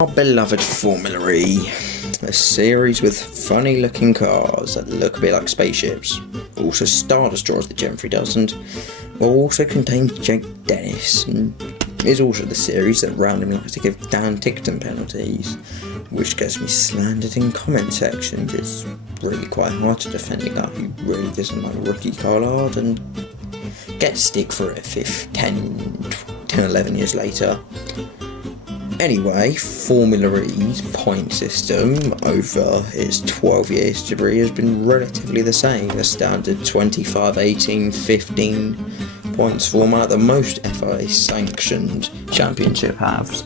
Our beloved Formulary, a series with funny looking cars that look a bit like spaceships, also star destroyers that Gemfrey does, and will also contain Jake Dennis, and is also the series that randomly likes to give Dan ticktum penalties, which gets me slandered in comment sections. It's really quite hard to defend a guy who really doesn't like rookie Collard and gets stick for it 11 years later. Anyway, Formulary's point system over its 12-year history has been relatively the same. The standard 25, 18, 15 points format that most FIA sanctioned championship halves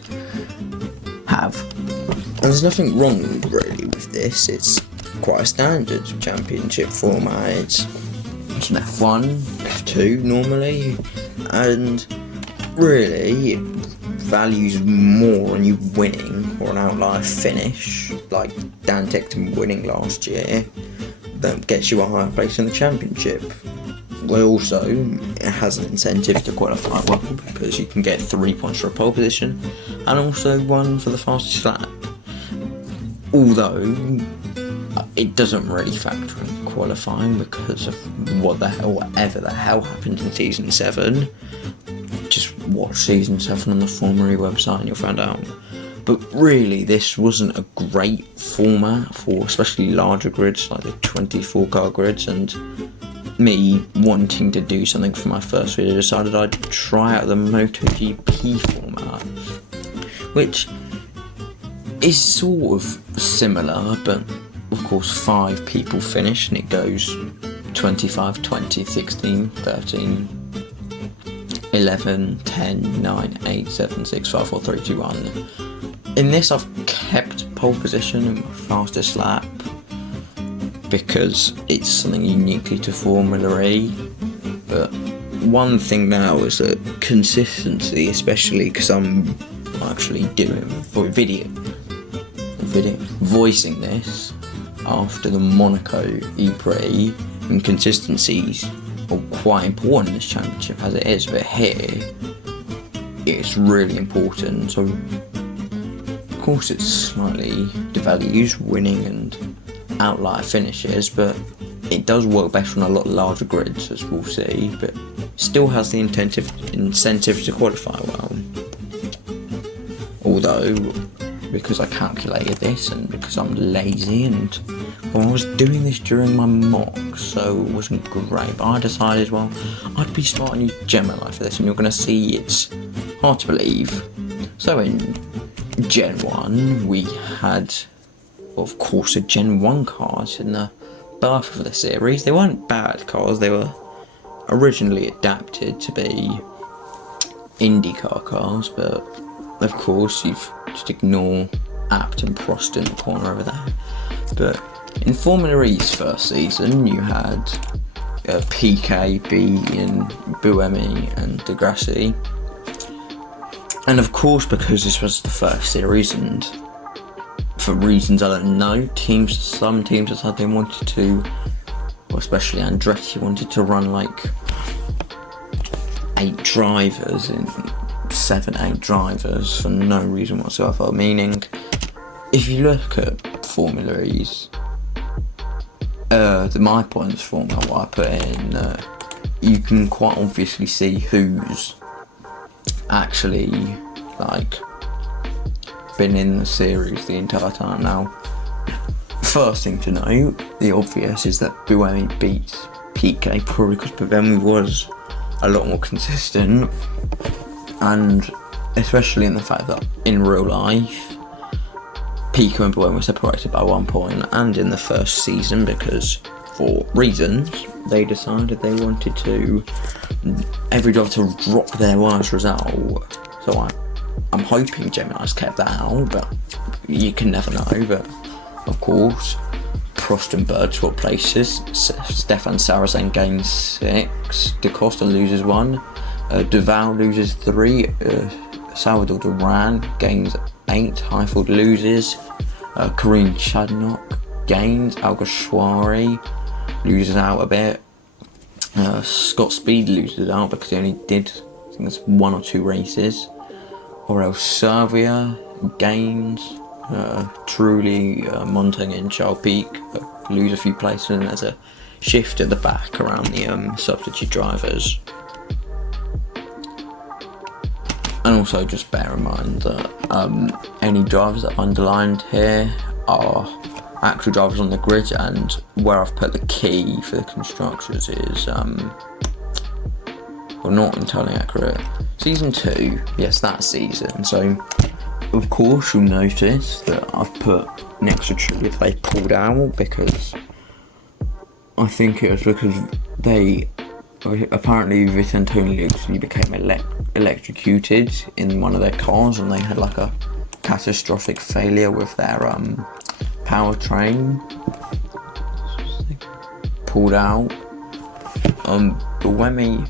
have. And there's nothing wrong really with this. It's quite a standard championship format. It's an F1, F2 normally, and really it values more on you winning or an outlier finish, like Dan Ticktum winning last year, that gets you a higher place in the championship. Well, also, it has an incentive to qualify well because you can get 3 points for a pole position and also 1 for the fastest lap. Although, it doesn't really factor in qualifying because of whatever the hell happened in Season 7. Just watch Season 7 on the Formulary website and you'll find out. But really, this wasn't a great format for especially larger grids like the 24 car grids, and me wanting to do something for my first video decided I'd try out the MotoGP format, which is sort of similar, but of course 5 people finish and it goes 25, 20, 16, 13, 11, 10, 9, 8, 7, 6, 5, 4, 3, 2, 1. In this I've kept pole position in my fastest lap because it's something uniquely to Formulary. But one thing now is that consistency, especially because I'm actually doing voicing this after the Monaco E-Prix, and consistencies are quite important in this championship as it is, but here it's really important. So of course it slightly devalues winning and outlier finishes, but it does work better on a lot larger grids, as we'll see, but still has the incentive to qualify well. Although, because I calculated this and because I'm lazy and I was doing this during my mock, so it wasn't great, but I decided, well, I'd be starting a Gemini for this, and you're going to see it's hard to believe. So in Gen 1, we had, of course, a Gen 1 cars in the birth of the series. They weren't bad cars, they were originally adapted to be IndyCar cars, but of course you've just ignore Abt and Prost in the corner over there. But in Formulary's first season, you had PK, B, and Boulangerie and Degrassi. And of course, because this was the first series, and for reasons I don't know, some teams decided they wanted to, well, especially Andretti wanted to run like 8 drivers in 7, 8 drivers for no reason whatsoever. Meaning, if you look at Formulary's my points format, what I put in, you can quite obviously see who's actually like been in the series the entire time. Now, first thing to note, the obvious is that Boulangerie beats PK, probably because Boulangerie was a lot more consistent, and especially in the fact that in real life Pico and Boulangerie were separated by 1 point, and in the first season, because for reasons they decided they wanted to every driver to drop their worst result. So I'm hoping Gemini's kept that out, but you can never know. But of course, Prost and Bird swap places. Stefan Sarrazin gains 6, Da Costa loses 1, Duval loses 3, Salvador Duran gains 8, Heifeld loses, Kareem Chadnock gains, Alguersuari loses out a bit, Scott Speed loses out because he only did, I think it's 1 or 2 races, or else Servia gains. Truly, Montaigne and Child Peak lose a few places, and there's a shift at the back around the substitute drivers. And also just bear in mind that any drivers that I've underlined here are actual drivers on the grid, and where I've put the key for the constructors is well, not entirely accurate. Season 2, yes, that season. So of course you'll notice that I've put an extra trivia that they pulled out, because I think it was because they apparently Vitantoni actually became electrocuted in one of their cars, and they had like a catastrophic failure with their powertrain. Pulled out. Buemi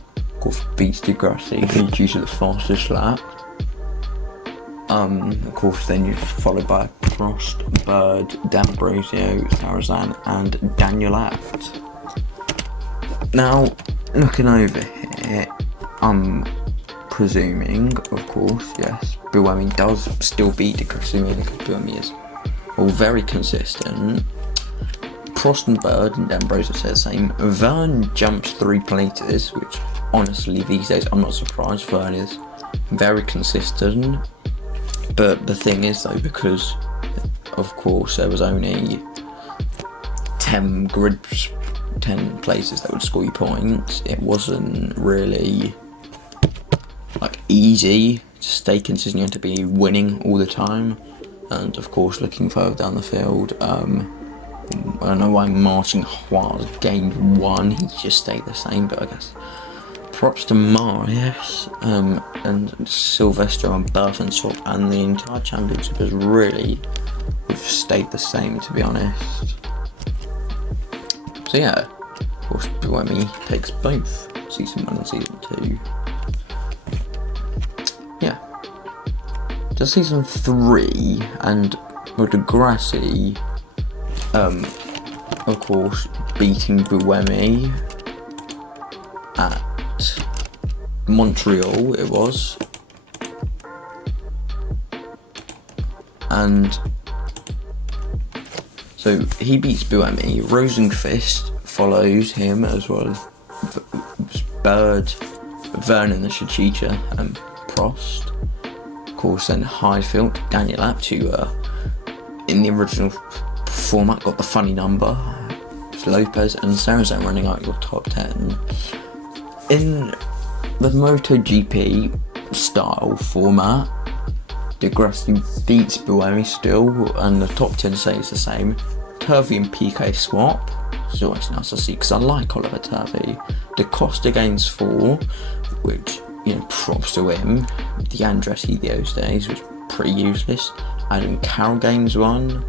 beats Degrassi due to the fastest lap. Of course, then you're followed by Prost, Bird, D'Ambrosio, Sarrazin, and Daniel Abt. Now, looking over here, I'm presuming, of course, yes, Buemi does still beat Degrassi, because Buemi is very consistent. Prost and Bird and D'Ambrosio say the same. Verne jumps 3 places, which honestly these days I'm not surprised. Verne is very consistent. But the thing is though, because of course there was only 10 places that would score you points, it wasn't really like easy to stay consistent. You had to be winning all the time. And of course, looking further down the field, I don't know why Martin Huaz gained 1, he just stayed the same, but I guess props to Marius and Silvestro and Berthensthorpe, and the entire championship has really stayed the same, to be honest. So yeah, of course Buemi takes both season 1 and season 2. Yeah. To season 3, and with Degrassi, of course, beating Buemi at Montreal, it was, and so he beats Buemi. Rosenqvist follows him, as well as Bird, Vernon, the Shachicha, and Prost. Of course, then Highfield, Daniel Abt, who in the original format got the funny number. Lopez and Sarrazin running out your top 10. In the MotoGP style format, Degrassi beats Buemi still, and the top 10 stays the same. Turvey and Piquet swap. It's always nice to see, because I like Oliver Turvey. Da Costa gains 4, which, you know, props to him. The Andretti those days was pretty useless. Adam Carroll gains 1.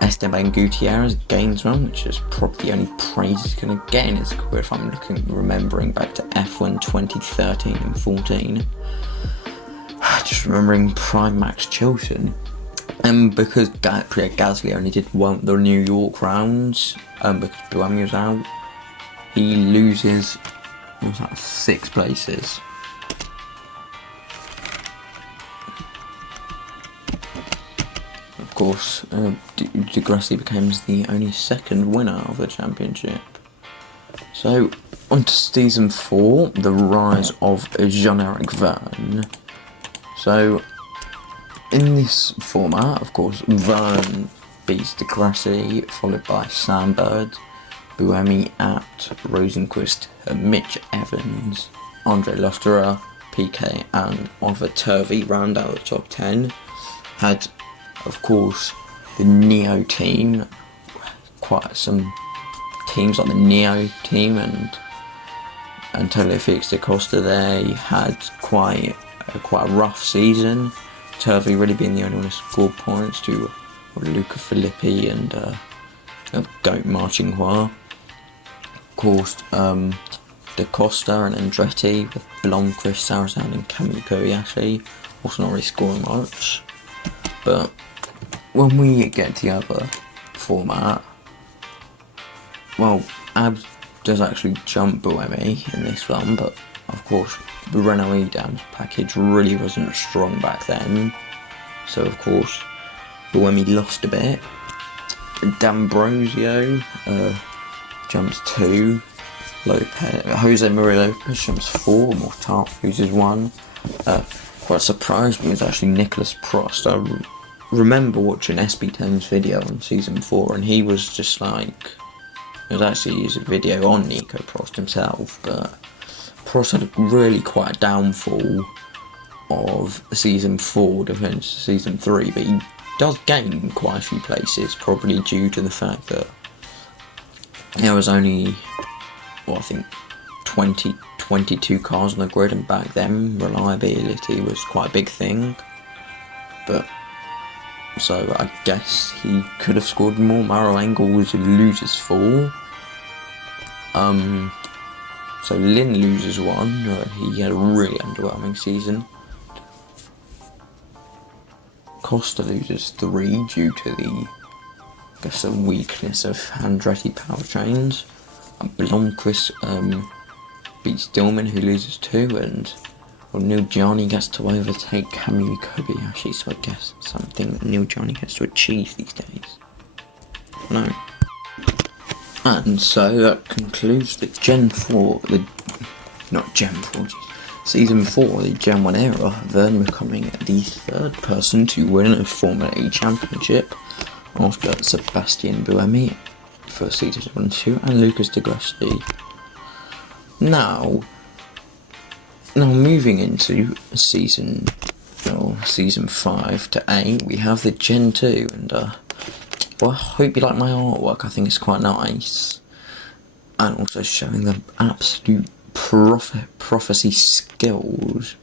Esteban Gutierrez gains 1, which is probably the only praise he's going to get in his career if I'm remembering back to F1 2013 and 14. Just remembering prime Max Chilton. And because Pierre Gasly only did the New York rounds, because Buemi was out, he loses 6 places. Of course, Degrassi becomes the only second winner of the championship. So, on to season 4, the rise of Jean-Eric Verne. So, in this format, of course, Verne beats Degrassi, followed by Sam Bird, Buemi, Abt, Rosenqvist, Mitch Evans, Andre Lustra, Piquet, and Oliver Turvey round out the top 10. Had, of course, the Neo team, quite some teams like the Neo team and Antonio Felix da Costa, they had quite a rough season. Turvey really being the only one who scored points to Luca Filippi and Goat Marching Hua. Of course, Da Costa and Andretti with Blomqvist, Sarrazin and Kamui Kobayashi, also not really scoring much. But when we get to the other format, well, Abt does actually jump Buemi in this one, but of course the Renault Edams package really wasn't strong back then. So of course, Buemi lost a bit. D'Ambrosio jumps 2. Jose Maria Lopez jumps 4. Mortal loses 1. What surprised me was actually Nicholas Prost. I remember watching SB10's video on season 4, and he was just like, it was actually his video on Nico Prost himself, but Prost had really quite a downfall of season 4 compared to season 3, but he does gain quite a few places, probably due to the fact that there was only, well, I think 22 cars on the grid, and back then reliability was quite a big thing. But so I guess he could have scored more. Maro Engels loses 4. So Lynn loses 1. He had a really underwhelming season. Costa loses 3 due to the, I guess, the weakness of Andretti powertrains. Blomqvist beats Dillman, who loses 2, and Neil Gianni gets to overtake Kamui Kobayashi, so I guess something that Neil Gianni has to achieve these days. No. And so that concludes the Season 4, the Gen 1 era, Verne becoming the 3rd person to win a Formula E championship after Sebastian Buemi for seasons 1 and 2 and Lucas di Grassi. Now moving into season 5 to 8, we have the Gen 2, and well, I hope you like my artwork. I think it's quite nice, and also showing the absolute prophecy skills,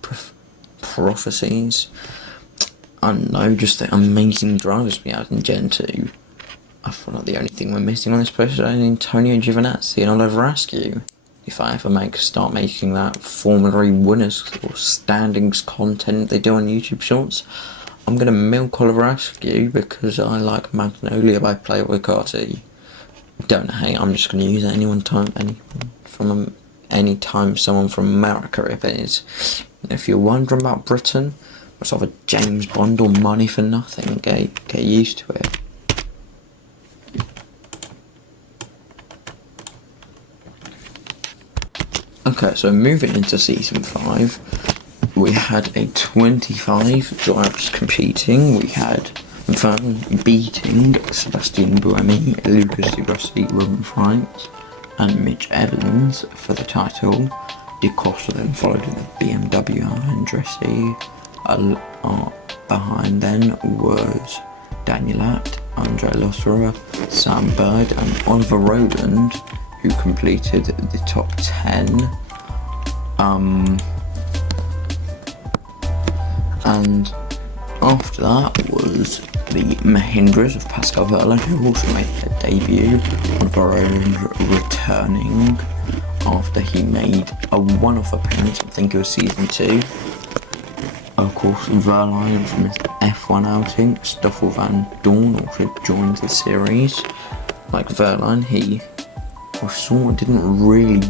prophecies. I don't know, just the amazing drivers we had in Gen 2. I feel like the only thing we're missing on this poster is Antonio Giovinazzi, and I'll ever ask you, if I ever start making that Formula E winners or standings content they do on YouTube Shorts, I'm going to milk Oliver Askew because I like Magnolia by Playboy Carti. Don't hate, I'm just going to use it anytime someone from America appears. If you're wondering about Britain, it's either James Bond or Money for Nothing. Get used to it. Okay, so moving into season 5, we had a 25 drivers competing. We had Verne beating Sebastian Buemi, Lucas di Grassi, Robin Franks, and Mitch Evans for the title. Di Costa then followed in the BMW Andretti. Behind then was Daniel Abt, Andre Lotterer, Sam Bird, and Oliver Rowland, who completed the top 10. And after that was the Mahindras of Pascal Wehrlein, who also made their debut. Oliver Rowland returning after he made a one-off appearance, I think it was season 2. Of course, Wehrlein from his F1 outing. Stoffel van Dorn also joined the series. Like Wehrlein, he didn't really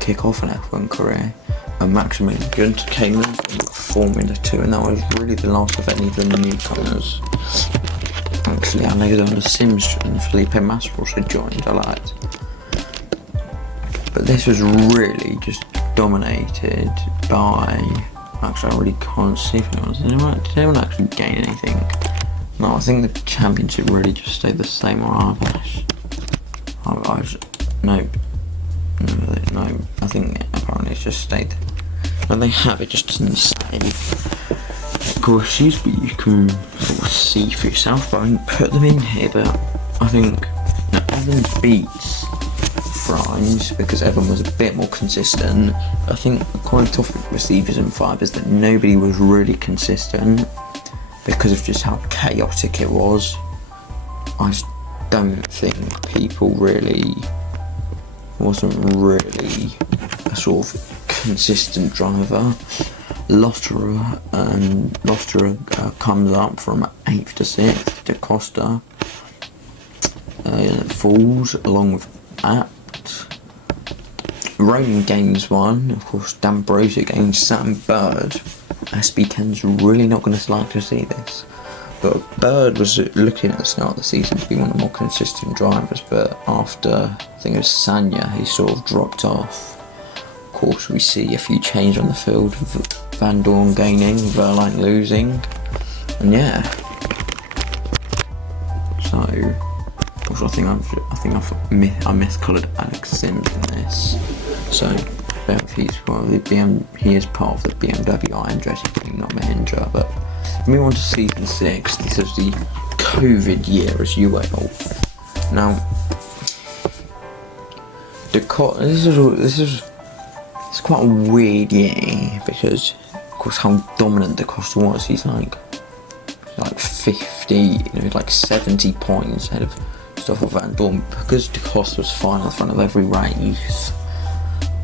kick off an F1 career. And Maximilian Günther came in for Formula 2, and that was really the last of any of the newcomers. Actually, Alexander Sims and Felipe Massa also joined, I liked. But this was really just dominated by... Actually, I really can't see if anyone... Did anyone actually gain anything? No, I think the championship really just stayed the same on Arbash. No, I think apparently it's just stayed. When they have it, just doesn't say. Of course, you can sort of see for yourself, but I didn't put them in here. But I think Evans beats Franz because Evan was a bit more consistent. I think quite tough with Season 5 is that nobody was really consistent because of just how chaotic it was. I just don't think people really... wasn't really a sort of consistent driver. Lotterer comes up from 8th to 6th. Da Costa falls along with Abt. Roland gains 1. Of course, D'Ambrosio gains Sam Bird. SB10's really not going to like to see this. But Bird was looking at the start of the season to be one of the more consistent drivers, but after, I think it was Sanya, he sort of dropped off. Of course, we see a few changes on the field, Van Dorn gaining, Verline losing, and yeah. So, also I miscoloured Alex Sims in this. So, he is part of the BMW IMJ team, not Mahindra, but moving on to season 6, this is the COVID year as you will. Now, it's quite a weird year because, of course, how dominant DaCosta was. He's like 50, like 70 points ahead of Stoffel Van Dorn because DaCosta was fine in front of every race.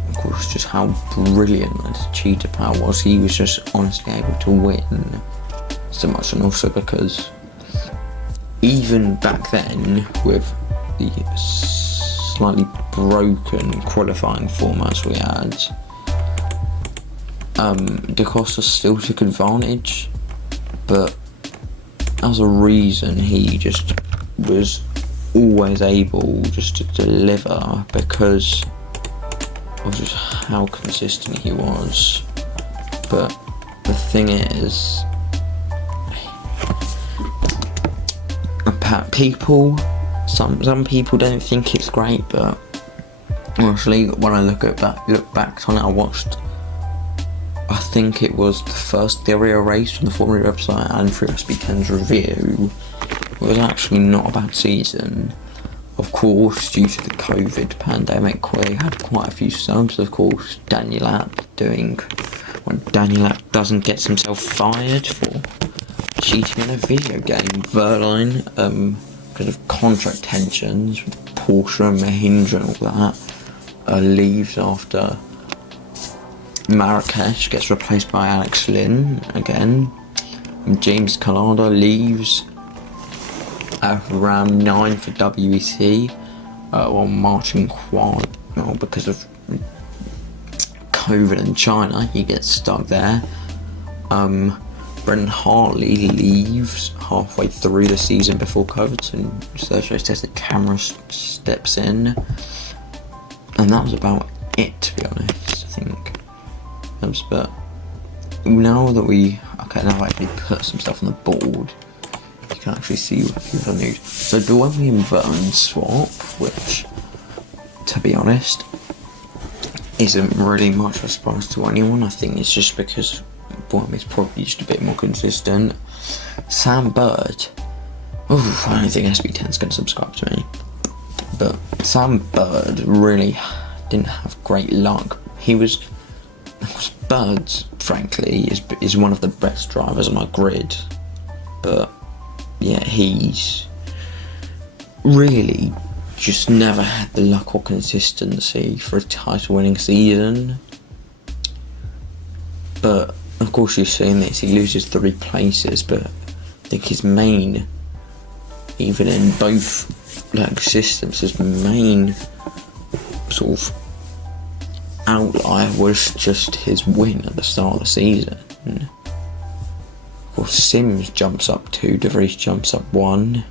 Of course, just how brilliant and cheetah power was. He was just honestly able to win so much, and also because even back then with the slightly broken qualifying formats we had, DaCosta still took advantage, but as a reason he just was always able just to deliver because of just how consistent he was. But the thing is, some people don't think it's great, but honestly, when I look back on it, I think it was the first Theoria race from the Formula website and through SB10's review. It was actually not a bad season. Of course, due to the COVID pandemic, we had quite a few stumps. Of course, Daniel App when Daniel App doesn't get himself fired for cheating in a video game. Verline, because of contract tensions with Porsche and Mahindra and all that, leaves after Marrakesh, gets replaced by Alex Lynn again. James Collada leaves around 9 for WEC while marching quad because of COVID in China. He gets stuck there. Brendan Hartley leaves halfway through the season before COVID, so Sergio says the camera steps in, and that was about it, to be honest, I think. But now I've actually put some stuff on the board, you can actually see what people need. So Dwelly and Vernon swap, which, to be honest, isn't really much of a surprise to anyone. I think it's just because Bournemouth's probably just a bit more consistent. Sam Bird, I don't think SB10's going to subscribe to me, but Sam Bird really didn't have great luck. Bird, frankly, is one of the best drivers on my grid, but yeah, he's really just never had the luck or consistency for a title-winning season. But of course, you've seen this, he loses 3 places, but I think his main, even in both systems, his main sort of outlier was just his win at the start of the season. Of course, Sims jumps up 2, De Vries jumps up 1.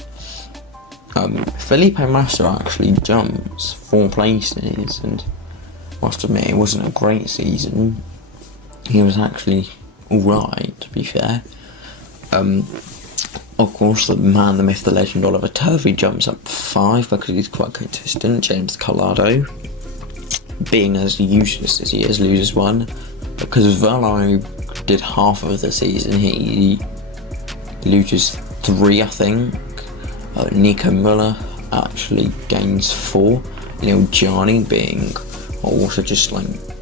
Felipe Massa actually jumps 4 places, and must admit it wasn't a great season. He was actually alright, to be fair. Of course, the man, the myth, the legend, Oliver Turvey jumps up 5 because he's quite consistent. James Collado, being as useless as he is, loses 1 because Verlo did half of the season. He loses 3, I think. Nico Muller actually gains 4. Neil Gianni being also just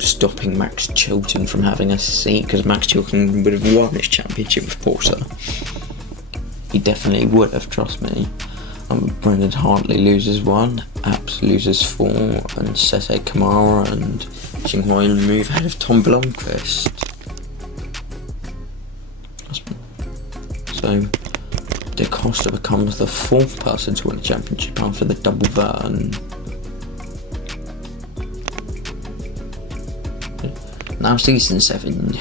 stopping Max Chilton from having a seat, because Max Chilton would have won this championship with Porsche. He definitely would have, trust me. Brendan Hartley loses 1, Apps loses 4, and Sete Kamara and Xinghua move ahead of Tom Blomqvist. So DaCosta becomes the 4th person to win the championship after the double Vern. Now season 7.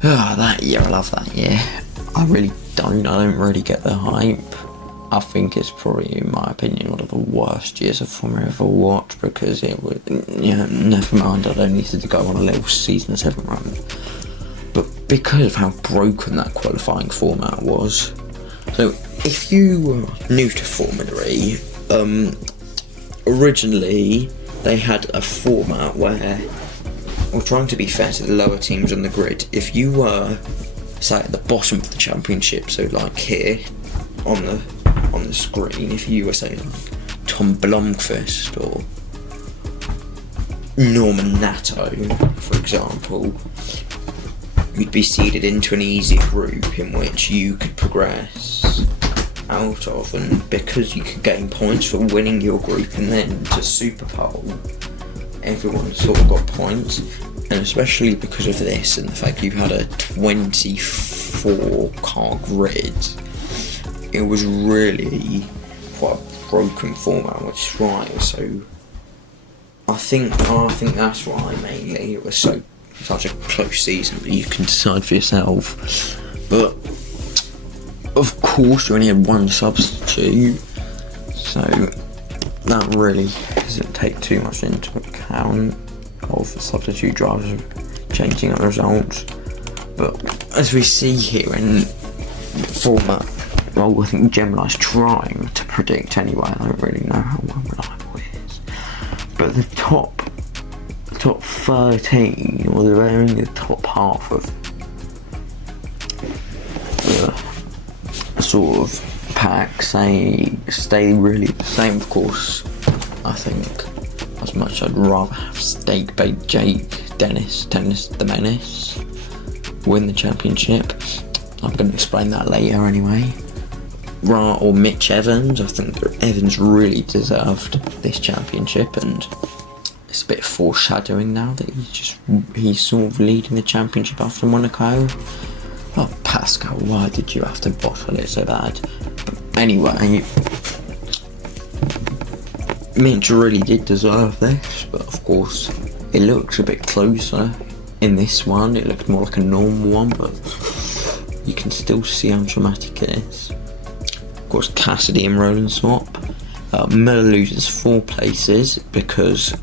That year, I love that year. I really don't really get the hype. I think it's probably, in my opinion, one of the worst years of Formula I ever watched, because it was, never mind, I don't need to go on a little season 7 run. But because of how broken that qualifying format was. So, if you were new to Formula E, originally they had a format where, well, trying to be fair to the lower teams on the grid, if you were, say, at the bottom of the championship, so like here, on the screen, if you were, say, like Tom Blomqvist or Norman Natto, for example, you'd be seeded into an easier group in which you could progress out of, and because you could gain points for winning your group and then to Super Pole, everyone sort of got points. And especially because of this and the fact you had a 24 car grid, it was really quite a broken format, which is why it was so. I think that's why mainly it was such a close season. But you can decide for yourself. But of course, you only had one substitute, so that really doesn't take too much into account of the substitute drivers changing up the results. But as we see here in the format, well, I think Gemini's trying to predict anyway. I don't really know how reliable it is. But the top 13, or the top half of the sort of pack, stay really the same. Of course, I think as much I'd rather have Steak Baked Jake Dennis the Menace win the championship. I'm going to explain that later anyway. Or Mitch Evans. I think that Evans really deserved this championship, and it's a bit of foreshadowing now that he's sort of leading the championship after Monaco. Oh, Pascal, why did you have to bottle it so bad? But anyway, Mitch really did deserve this, but of course it looks a bit closer in this one. It looked more like a normal one, but you can still see how dramatic it is. Of course, Cassidy and Roland swap. Miller loses 4 places because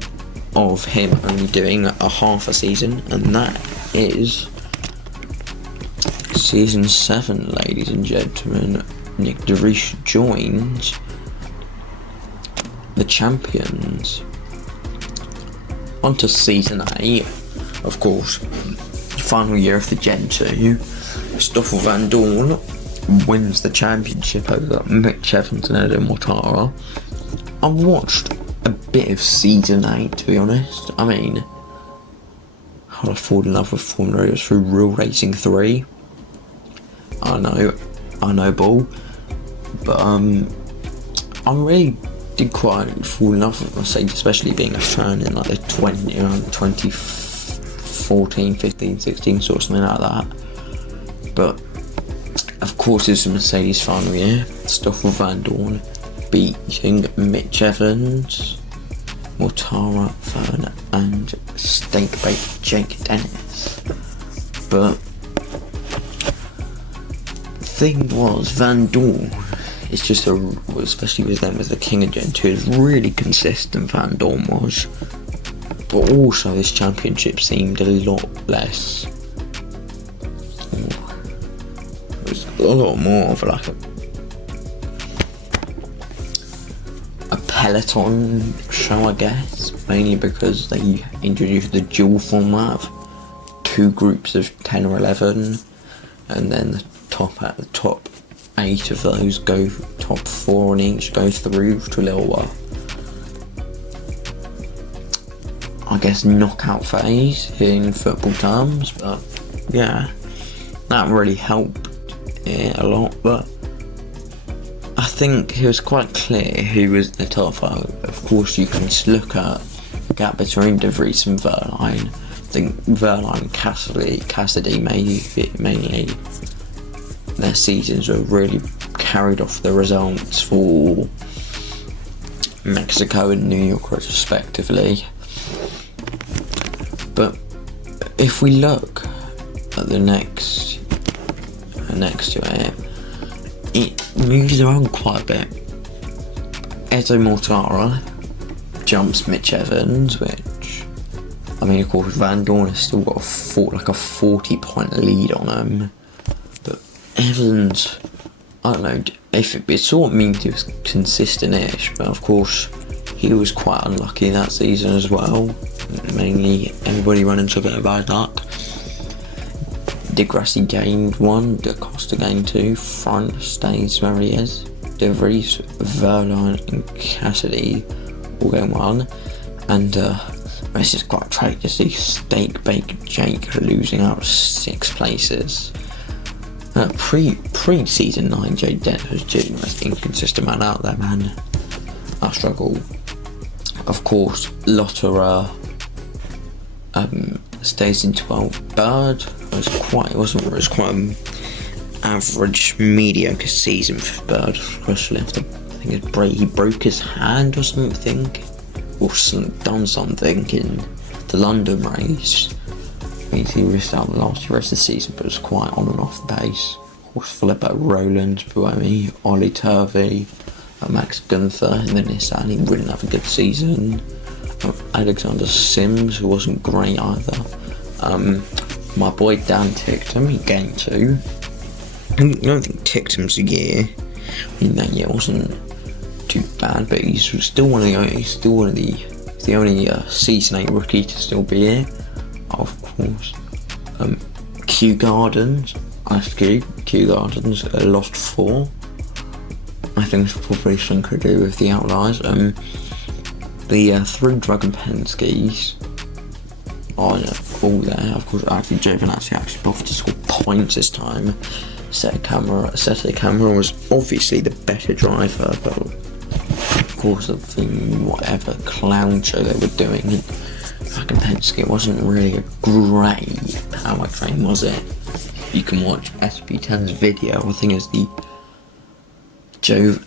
of him only doing a half a season, and that is season 7, ladies and gentlemen. Nick DeVries joins the champions. On to season 8, of course, final year of the Gen 2. Stoffel Van Dorn wins the championship over Mitch Evans and Edo Mortara. I've watched a bit of season 8, to be honest. I mean, how I fall in love with Formula E was through Real Racing 3. I know, Ball, but I really did quite fall in love with Mercedes, especially being a fan in like the 2014, 15, 16, sort of something like that. But of course, it's a Mercedes final year. Stoffel Van Dorn beating Mitch Evans, Mortara, Fern, and Steak Baked Jake Dennis. But thing was, Van Dorn is just especially with them as the king of Gen 2, is really consistent. Van Dorn was, but also this championship seemed a lot less. It was a lot more of like a peloton show, I guess, mainly because they introduced the dual format of 2 groups of 10 or 11, and then the top 8 of those go, top 4 on each go through to a little I guess knockout phase in football terms. But yeah, that really helped it a lot. But I think it was quite clear who was the top 5. Of course, you can look at the gap between De Vries and Verline. I think Verline and Cassidy mainly their seasons were really carried off the results for Mexico and New York respectively. But if we look at the next to it, moves around quite a bit. Edo Mortara jumps Mitch Evans, which, I mean, of course, Van Dorn has still got a 40-point lead on him. But Evans, I don't know, if it sort of means he was consistent-ish, but of course, he was quite unlucky that season as well. Mainly, everybody running into a bit of bad luck. De Grassi gained 1, Da Costa gained 2, Front stays where he is. De Vries, Verline and Cassidy all going 1. And it's just quite tragic to see Steak Bake Jake losing out 6 places. Pre-season 9, Jake Dent was just the most inconsistent man out there, man. I struggle. Of course, Lotterer stays in 12. Bird was quite an average, mediocre season for Bird, especially after I think he broke his hand or something, or done something in the London race. Means he missed out the rest of the season, but was quite on and off the pace. Of course, Filippo Roland, Buemi, Ollie Turvey, Max Gunther, and then he didn't have a good season. Alexander Sims, who wasn't great either. My boy Dan Ticktum, he gained 2. I don't think Ticktum's a year. I mean, that year wasn't too bad, but he's still one of the only season 8 rookie to still be here. Of course, Kew Gardens lost 4. I think it's probably something to do with the outliers. The 3 Dragon Penskis are all there. Of course, actually Giovinazzi actually bothered to score points this time. Sete Camera was obviously the better driver, but of course of the whatever clown show they were doing, fucking Penske wasn't really a great powertrain, was it? You can watch SP10's video, I think it's the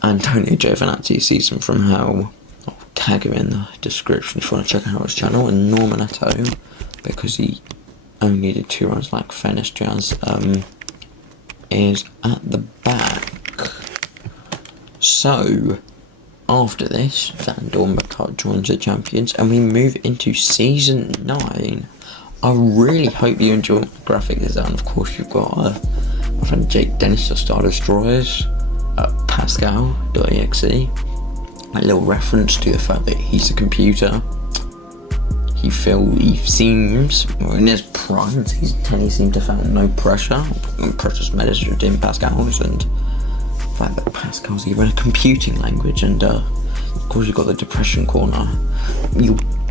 Antonio Giovinazzi season from hell. I'll tag him in the description if you want to check out his channel. And Normanetto, because he only did 2 runs like Fennis Jazz, is at the back. So after this, Van Dorn joins the champions and we move into season 9. I really hope you enjoy the graphic design. Of course, you've got my friend Jake Dennis of Star Destroyers, Pascal.exe, a little reference to the fact that he's a computer. He seems, well, in his prime, he seemed to feel no pressure. Pressure's measured in Pascal's, and the fact that Pascal's even a computing language, and of course you've got the depression corner.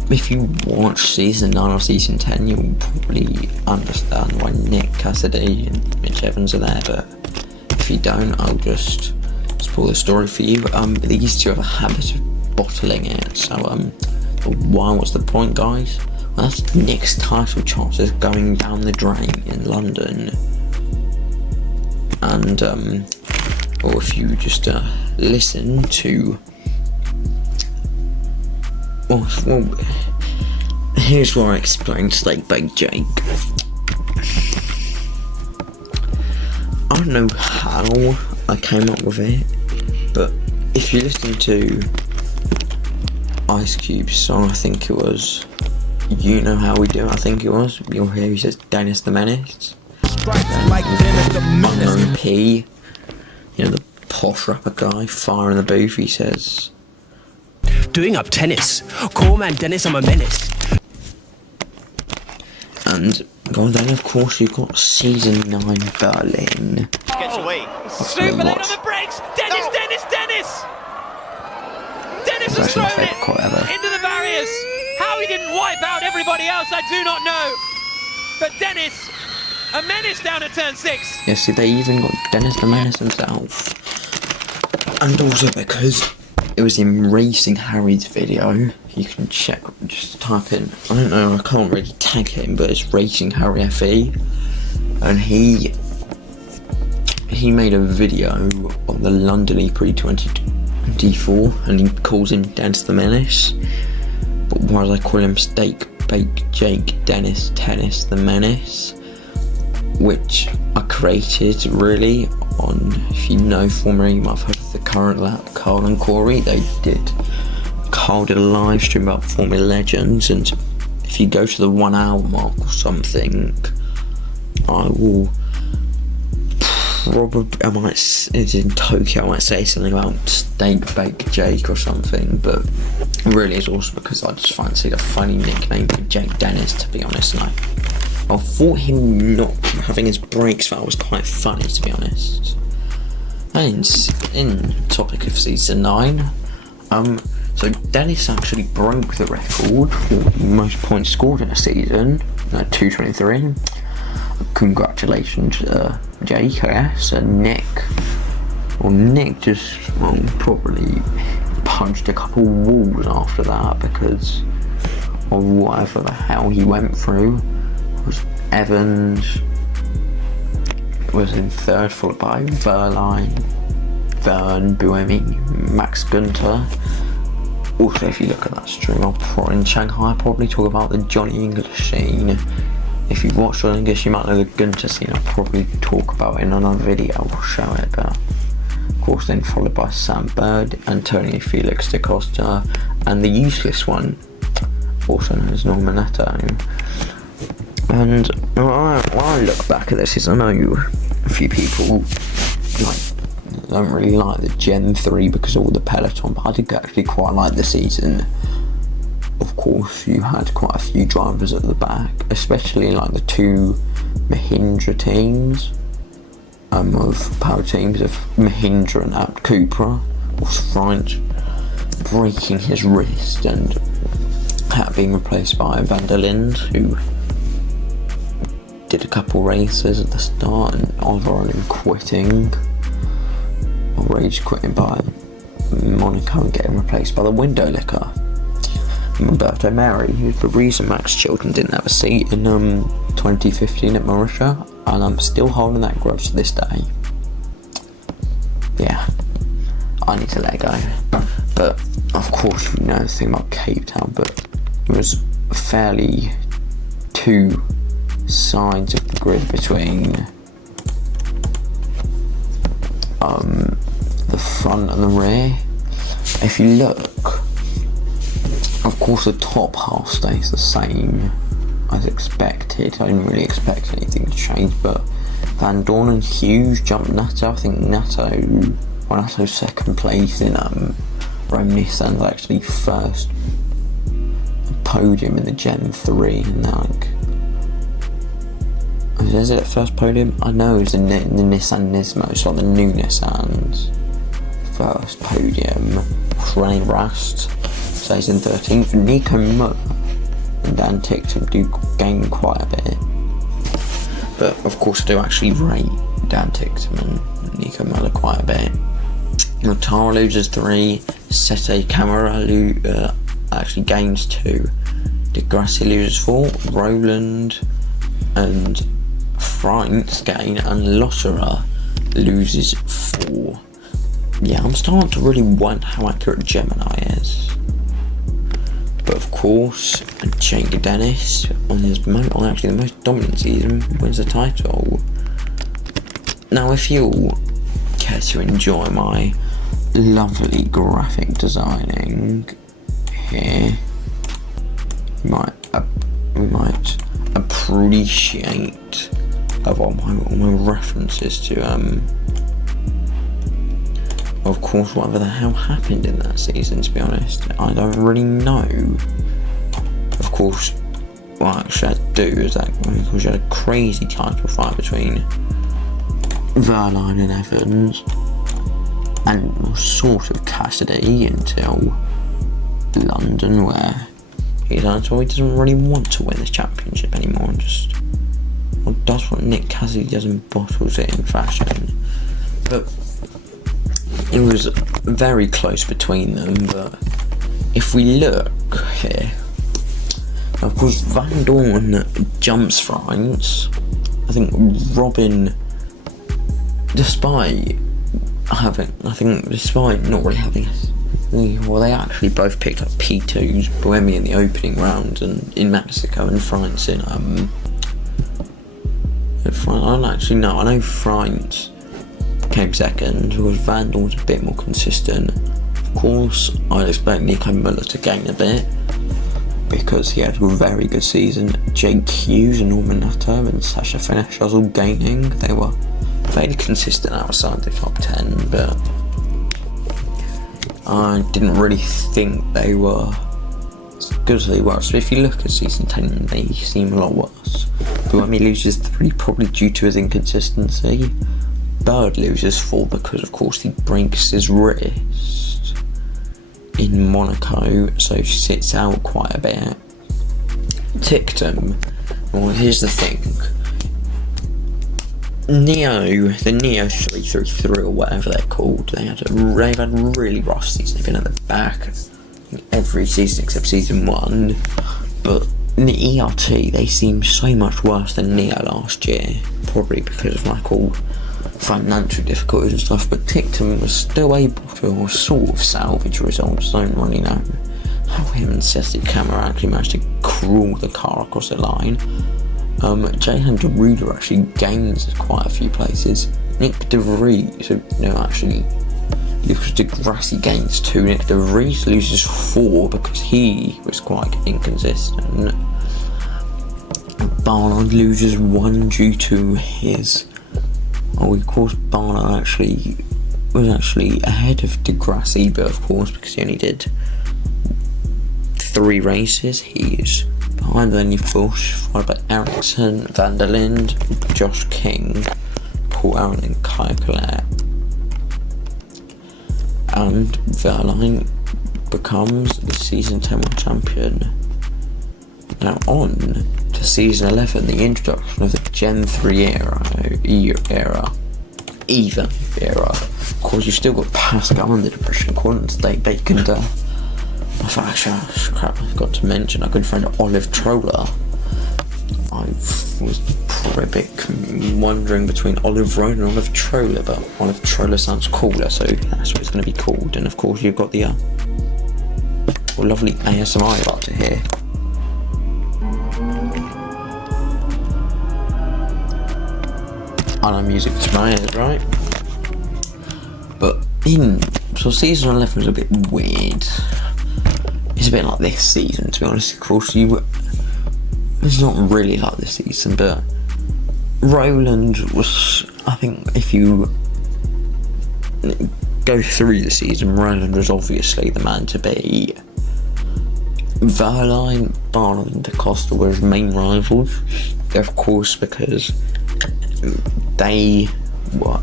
If you watch season 9 or season 10, you'll probably understand why Nick Cassidy and Mitch Evans are there, but if you don't, I'll just spoil the story for you. These two have a habit of bottling it, so why, what's the point, guys? Well, that's Nick's title chances going down the drain in London. And or if you just listen to well, here's where I explain Steak Bake Jake. I don't know how I came up with it, but if you listen to Ice Cube's song, I think it was You Know How We Do, I think it was, you'll hear he says Dennis the Menace. Unknown P, you know, the posh rapper guy, fire in the booth, he says, doing up tennis. Call man Dennis, I'm a menace. And then of course you've got season 9 Berlin. Oh wait, super late on the brakes. Dennis, no. Dennis has thrown it into the barriers. How he didn't wipe out everybody else, I do not know. But Dennis, a menace down at turn 6. Yes, see, they even got Dennis the Menace himself. And also because it was in Racing Harry's video, you can check, just type in, I don't know, I can't really tag him, but it's Racing Harry FE, and he made a video on the London E-Prix 2024, and he calls him Dennis the Menace, but why do I call him Steak Bake Jake Dennis Tennis the Menace, which I created really on. If you know Formula E, you might have heard of the current lap, Carl and Corey. Carl did a live stream about Formula Legends, and if you go to the 1 hour mark or something, I will probably, it's in Tokyo, I might say something about Steak Bake Jake or something, but it really is awesome because I just fancied a funny nickname for Jake Dennis, to be honest, and I thought him not having his brakes fell was quite funny, to be honest. And in topic of season 9, so Dennis actually broke the record for most points scored in a season, 223. Congratulations, Jake, I guess, and Nick. Well, Nick just probably punched a couple walls after that because of whatever the hell he went through. Evans was in third, followed by Vern, Buemi, Max Gunter. Also, if you look at that stream, in Shanghai, I'll probably talk about the Johnny English scene. If you've watched Johnny English, you might know the Gunter scene. I'll probably talk about it in another video, I'll show it, but of course then followed by Sam Bird, Antonio Felix da Costa, and the useless one, also known as Norman Neto. And when I look back at this, I know a few people don't really like the Gen 3 because of all the peloton, but I did actually quite like the season. Of course, you had quite a few drivers at the back, especially like the two Mahindra teams, of power teams of Mahindra and Abt Cupra, was French, breaking his wrist and being replaced by Van der Linde, who did a couple races at the start, and Alvaron quitting, or rage quitting by Monaco and getting replaced by the window licker, Roberto Meri, who's the reason Max Chilton didn't have a seat in 2015 at Mauritius, and I'm still holding that grudge to this day. Yeah, I need to let it go. But of course, you know the thing about Cape Town, but it was fairly two sides of the grid between the front and the rear. If you look, of course the top half stays the same as expected. I didn't really expect anything to change, but Van Dorn and Hughes jumped Nato. I think Nato's second place in Rome Nissan's actually first podium in the Gen 3, and is it first podium? I know it was the Nissan Nismo, so the new Nissan's first podium. René Rast stays in 13th. Nico Muller and Dan Ticktum do gain quite a bit, but of course I do actually rate Dan Ticktum and Nico Muller quite a bit. Mortara loses 3, Sete Camara actually gains 2, De Grassi loses 4, Roland and Freinz gain, and Lotterer loses 4. Yeah, I'm starting to really wonder how accurate Gemini is. But of course, Jake Dennis, on actually the most dominant season, wins the title. Now, if you care to enjoy my lovely graphic designing here, we might appreciate of all my references to of course whatever the hell happened in that season. To be honest, I don't really know. Of course, what actually I do is that because you had a crazy title fight between Verline and Evans, and sort of Cassidy until London, where he doesn't really want to win this championship anymore, and just does what Nick Cassidy does and bottles it in fashion. But it was very close between them. But if we look here, of course Van Dorn jumps Freinz. I think Robin, despite not really having well, they actually both picked up P2s, Buemi in the opening round and in Mexico, and Freinz in I know Freinz came second, because Vandal was a bit more consistent. Of course, I'd expect Nico Müller to gain a bit, because he had a very good season. Jake Hughes and Norman Nutter and Sasha Finish was all gaining. They were fairly consistent outside the top 10, but I didn't really think they were as good as they were. So if you look at season 10, they seem a lot worse. Buemi loses 3 probably due to his inconsistency. Bird loses 4 because of course he breaks his wrist in Monaco, so sits out quite a bit. Ticktum, well, here's the thing. The Neo 333 or whatever they're called, they've had a really rough season. They've been at the back every season except season 1, but in the ERT they seem so much worse than Neo last year, probably because of like all financial difficulties and stuff, but Ticktum was still able to sort of salvage results. Don't really know how him and Ceci Camera actually managed to crawl the car across the line. Jalen Deruda actually gains quite a few places. Nick DeVries, Lucas Degrassi gains 2. Nick DeVries loses 4 because he was quite inconsistent. Barnard loses 1 due to his. Of course, Barnard was actually ahead of Degrassi, but of course, because he only did 3 races, he's behind Lenny Bush, followed by Ericsson, Van der Linde, Josh King, Paul Aaron and Kaya Collette. And Verline becomes the season 10 world champion. Now on to season 11, the introduction of the Gen 3 EVA era. Of course, you've still got Pascal and the Depression Corner, State Bacon Death. I forgot to mention our good friend Olive Troller. I was probably a bit wondering between Olive Road and Olive Troller, but Olive Troller sounds cooler, so that's what it's going to be called. And of course, you've got the lovely ASMR you're about to hear. I know music to my ears, right? But so season 11 was a bit weird. It's a bit like this season, to be honest. Of course, it's not really like this season, but Roland was, I think, if you go through the season, Roland was obviously the man to beat. Verline, Barnard and DaCosta were his main rivals, of course, because they were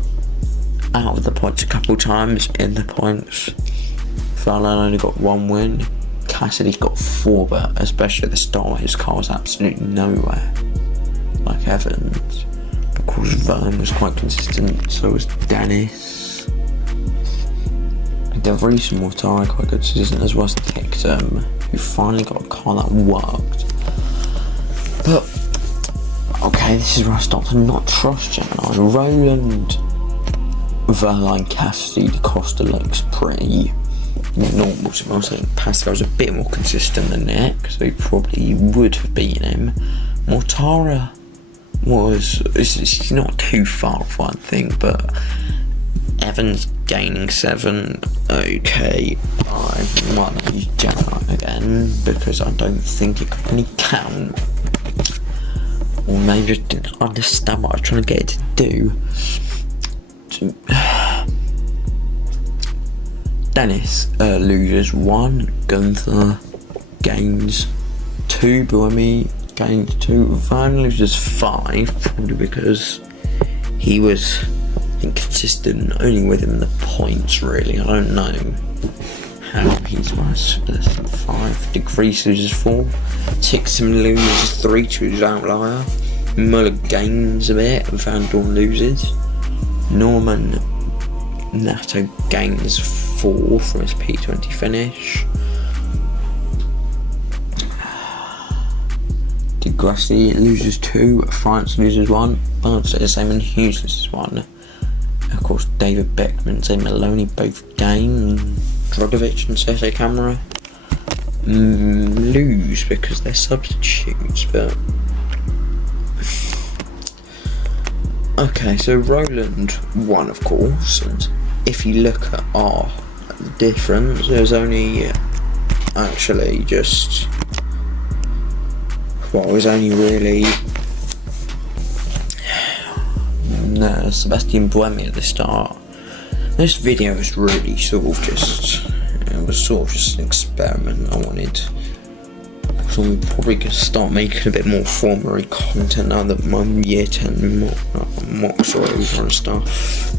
out of the points a couple times. In the points, Verline only got 1 win. Cassidy's got 4, but especially at the start, his car was absolutely nowhere, like Evans. Of course, Vern was quite consistent, so was Dennis. De Vries and Mortari quite good season, as well as Ticktum, who finally got a car that worked. But okay, this is where I start to not trust Gemini. Roland, Verline, Cassidy, DaCosta looks pretty normal to me. I think Pascal was a bit more consistent than Nick, so he probably would have beaten him. Mortara it's not too far off, I think, but Evans gaining 7. Okay, I might use Gemini again because I don't think it could really count, or maybe I just didn't understand what I was trying to get it to do. Dennis loses 1, Gunther gains 2, Buemi gains 2, Van loses 5, probably because he was inconsistent only within the points, really. I don't know how he's less than 5. Degrees loses 4, Ticktum loses 3 to his outlier, Muller gains a bit, Van Dorn loses, Norman Nato gains 4 from his P20 finish. Degrassi loses 2, France loses 1, Barnard stays the same, and Hughes loses 1. Of course, David Beckman, Zay Maloney both gain, Drogovic and Sergio Camera lose because they're substitutes, but Okay, so Roland won, of course, and if you look at our difference, there's only actually just, well, it was only really Sebastian Buemi at the start. This video was really sort of just, it was sort of just an experiment I wanted. So I'm probably going to start making a bit more formulary content now that my year 10 mocks are over and stuff.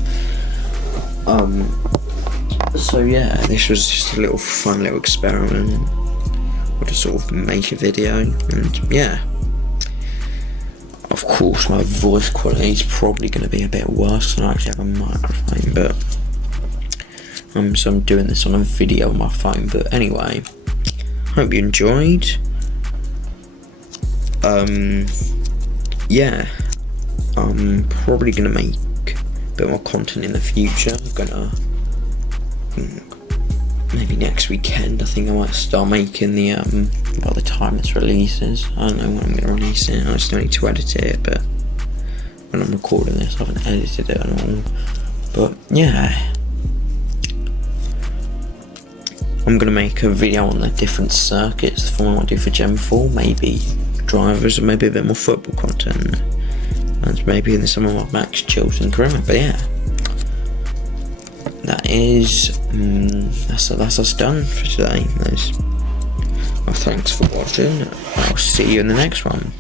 So yeah, this was just a little fun little experiment. Or to sort of make a video, and yeah. Of course my voice quality is probably going to be a bit worse than I actually have a microphone, but so I'm doing this on a video on my phone. But anyway, hope you enjoyed. Yeah, I'm probably gonna make a bit more content in the future. I'm gonna maybe next weekend I think I might start making the by the time this releases. I don't know when I'm gonna release it. I still need to edit it, but when I'm recording this I haven't edited it at all. But yeah, I'm gonna make a video on the different circuits, the one I want to do for Gen 4, maybe drivers, and maybe a bit more football content, and maybe in some of my Max, Chilton career. But yeah, that is that's us done for today. Well, thanks for watching. I'll see you in the next one.